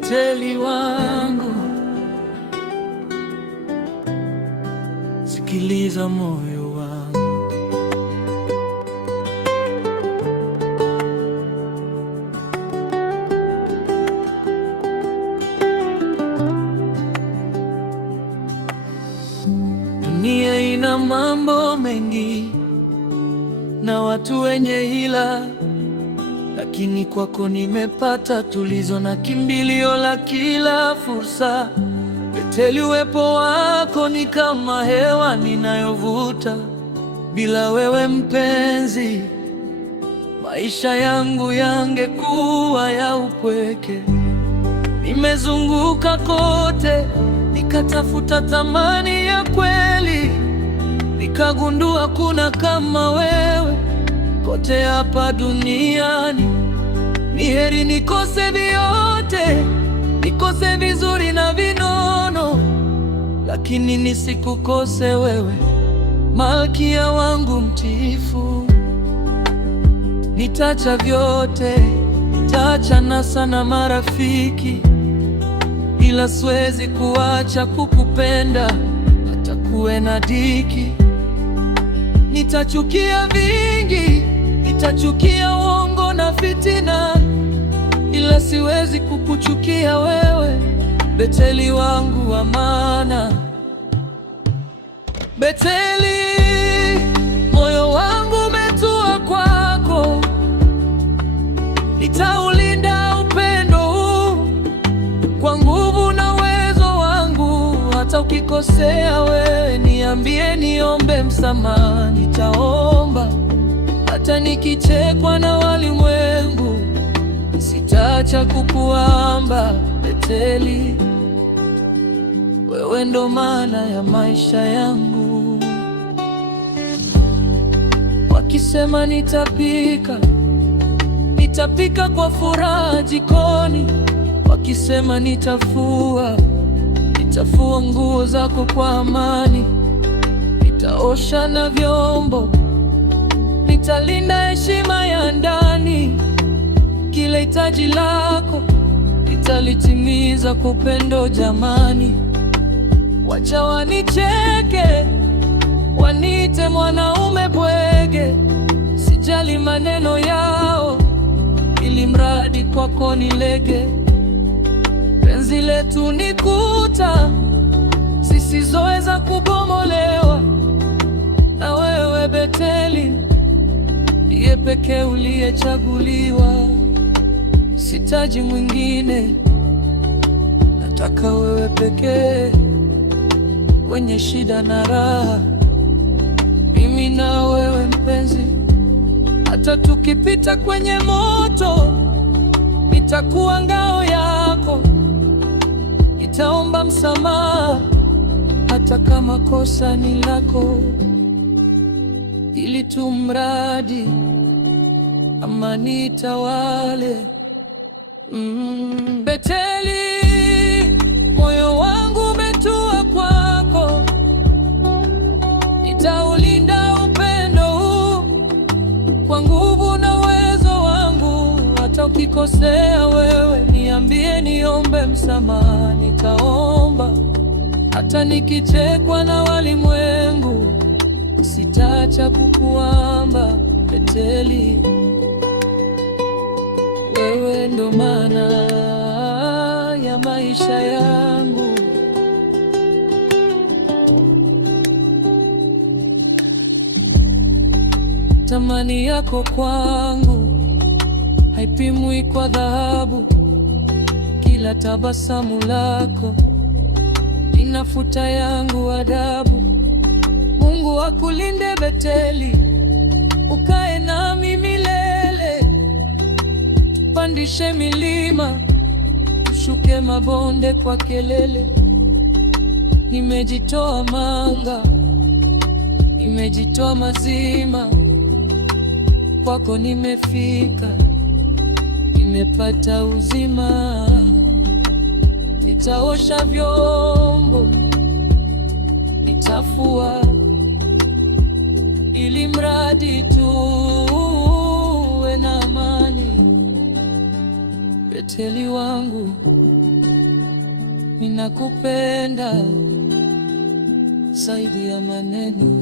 Beteli wangu, sikiliza moyo wangu. Dunia ina mambo mengi na watu wenye hila, lakini kwako nimepata tulizo na kimbilio la kila fursa. Beteli, uwepo wako ni kama hewa ninayovuta. Bila wewe mpenzi, maisha yangu yangekuwa ya upweke. Nimezunguka kote, nikatafuta thamani ya kweli, nikagundua kuna kama wewe kote hapa duniani. Ni heri nikose vyote, nikose vizuri na vinono, lakini nisikukose wewe, malkia wangu mtiifu. Nitaacha vyote, nitaacha nasa na marafiki, ila siwezi kuacha kukupenda hata kuwe na dhiki. Nitachukia vingi, nitachukia uongo na fitina, ila siwezi kukuchukia wewe, Beteli wangu wa maana. Beteli, moyo wangu umetua kwako, nitaulinda upendo huu kwa nguvu na uwezo wangu. Hata ukikosea wewe niambie, niombe msamaha, nitaomba. Hata nikichekwa na walimwengu, sitaacha kukuamba. Beteli, wewe ndo maana ya maisha yangu. Wakisema nitapika, nitapika kwa furaha jikoni. Wakisema nitafua, nitafua nguo zako kwa amani. Nitaosha na vyombo, nitalinda heshima ya ndani. Kila hitaji lako nitalitimiza kwa upendo. Jamani, wacha wanicheke, waniite mwanaume bwege, sijali maneno yao, ili mradi kwako nilege. Penzi letu ni kuta zisizoweza kubomolewa, na wewe Beteli ndiye pekee uliyechaguliwa. Sitaji mwingine, nataka wewe pekee. Kwenye shida na raha, mimi na wewe mpenzi. Hata tukipita kwenye moto, nitakuwa ngao yako. Nitaomba msamaha hata kama kosa ni lako, ili tu mradi amani itawale. Beteli, moyo wangu umetua kwako, nitaulinda upendo huu kwa nguvu na uwezo wangu. Hata ukikosea wewe niambie, niombe msamaha, nitaomba. Hata nikichekwa na walimwengu, sitaacha kukuamba. Beteli, wewe ndo maana ya maisha yangu. Thamani yako kwangu haipimwi kwa dhahabu. Kila tabasamu lako linafuta yangu adabu. Mungu akulinde Beteli, ukae nami milele. Tupandishe milima, tushuke mabonde kwa kelele. Nimejitoa manga, nimejitoa mazima, kwako nimefika, nimepata uzima. Nitaosha vyombo, nitafua, ili mradi tuwe na amani. Beteli wangu, ninakupenda zaidi ya maneno.